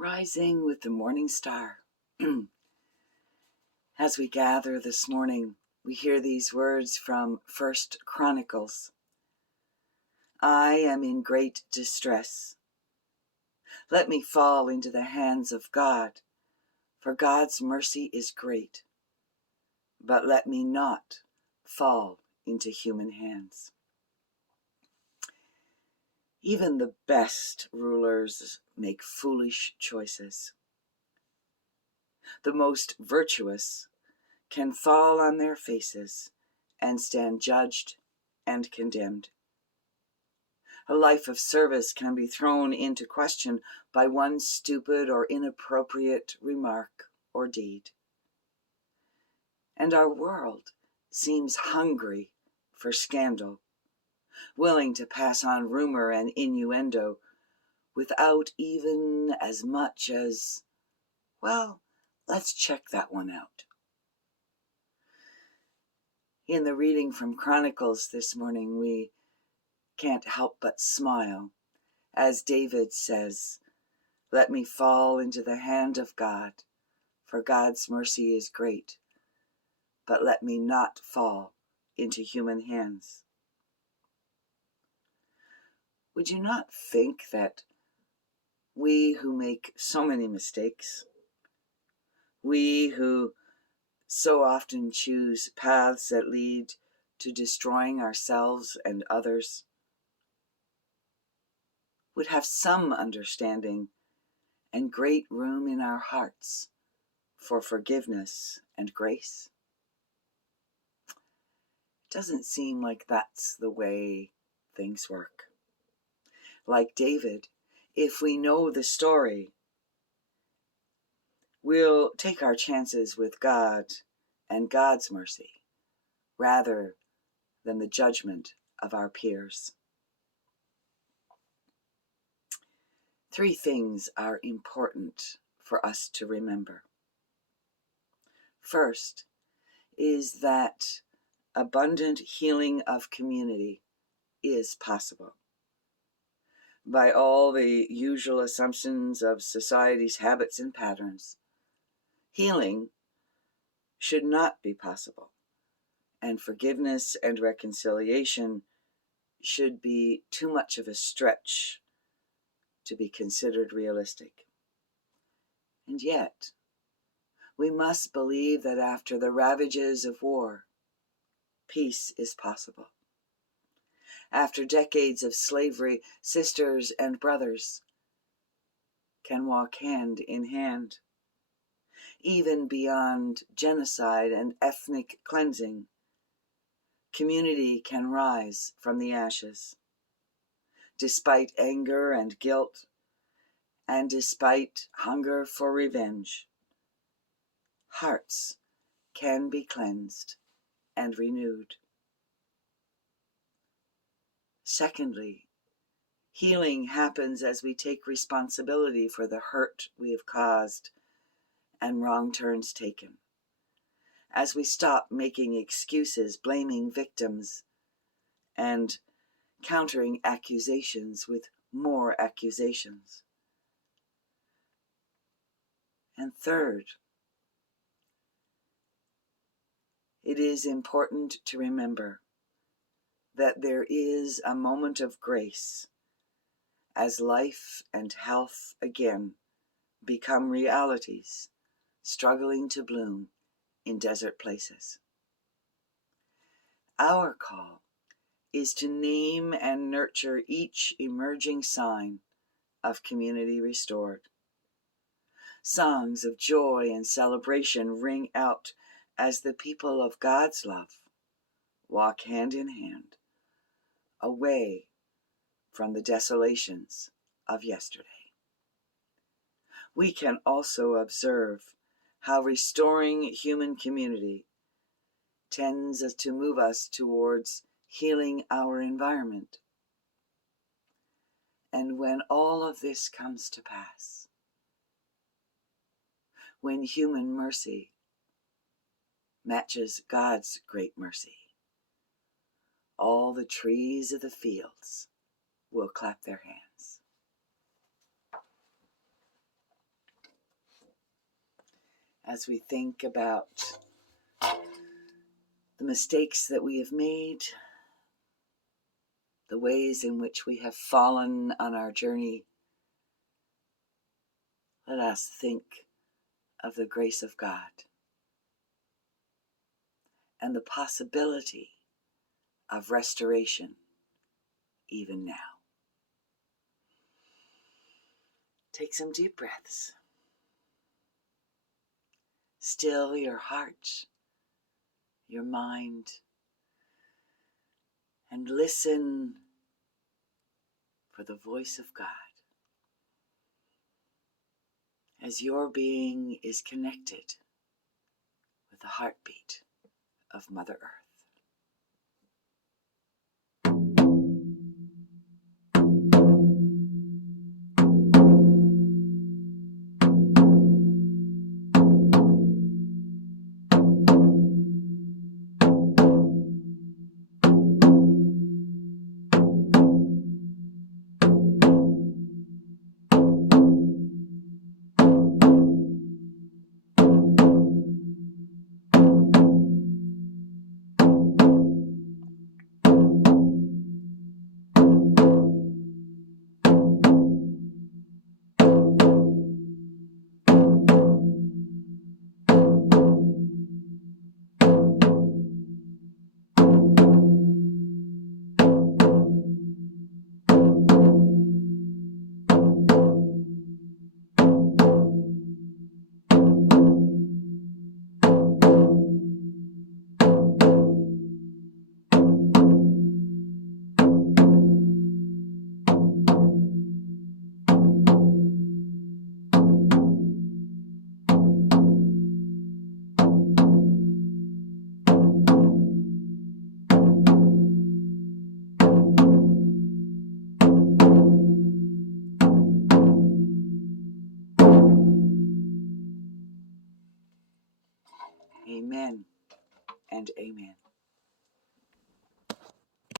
Rising with the morning star. As we gather this morning, we hear these words from 1 Chronicles. I am in great distress. Let me fall into the hands of God, for God's mercy is great. But let me not fall into human hands. Even the best rulers make foolish choices. The most virtuous can fall on their faces and stand judged and condemned. A life of service can be thrown into question by one stupid or inappropriate remark or deed. And our world seems hungry for scandal, willing to pass on rumor and innuendo without even as much as, well, let's check that one out. In the reading from Chronicles this morning, we can't help but smile as David says, "Let me fall into the hand of God, for God's mercy is great, but let me not fall into human hands." Would you not think that we who make so many mistakes, we who so often choose paths that lead to destroying ourselves and others, would have some understanding and great room in our hearts for forgiveness and grace? It doesn't seem like that's the way things work. Like David, if we know the story, we'll take our chances with God and God's mercy rather than the judgment of our peers. 3 things are important for us to remember. First is that abundant healing of community is possible. By all the usual assumptions of society's habits and patterns, healing should not be possible, and forgiveness and reconciliation should be too much of a stretch to be considered realistic. And yet, we must believe that after the ravages of war, peace is possible. After decades of slavery, sisters and brothers can walk hand in hand. Even beyond genocide and ethnic cleansing, community can rise from the ashes. Despite anger and guilt, and despite hunger for revenge, hearts can be cleansed and renewed. Secondly, healing happens as we take responsibility for the hurt we have caused and wrong turns taken. As we stop making excuses, blaming victims, and countering accusations with more accusations. And third, it is important to remember that there is a moment of grace as life and health again become realities struggling to bloom in desert places. Our call is to name and nurture each emerging sign of community restored. Songs of joy and celebration ring out as the people of God's love walk hand in hand away from the desolations of yesterday. We can also observe how restoring human community tends to move us towards healing our environment. And when all of this comes to pass, when human mercy matches God's great mercy, all the trees of the fields will clap their hands. as we think about the mistakes that we have made, the ways in which we have fallen on our journey, let us think of the grace of God and the possibility of restoration even now. Take some deep breaths. Still your heart, your mind, and listen for the voice of God as your being is connected with the heartbeat of Mother Earth. Amen and amen.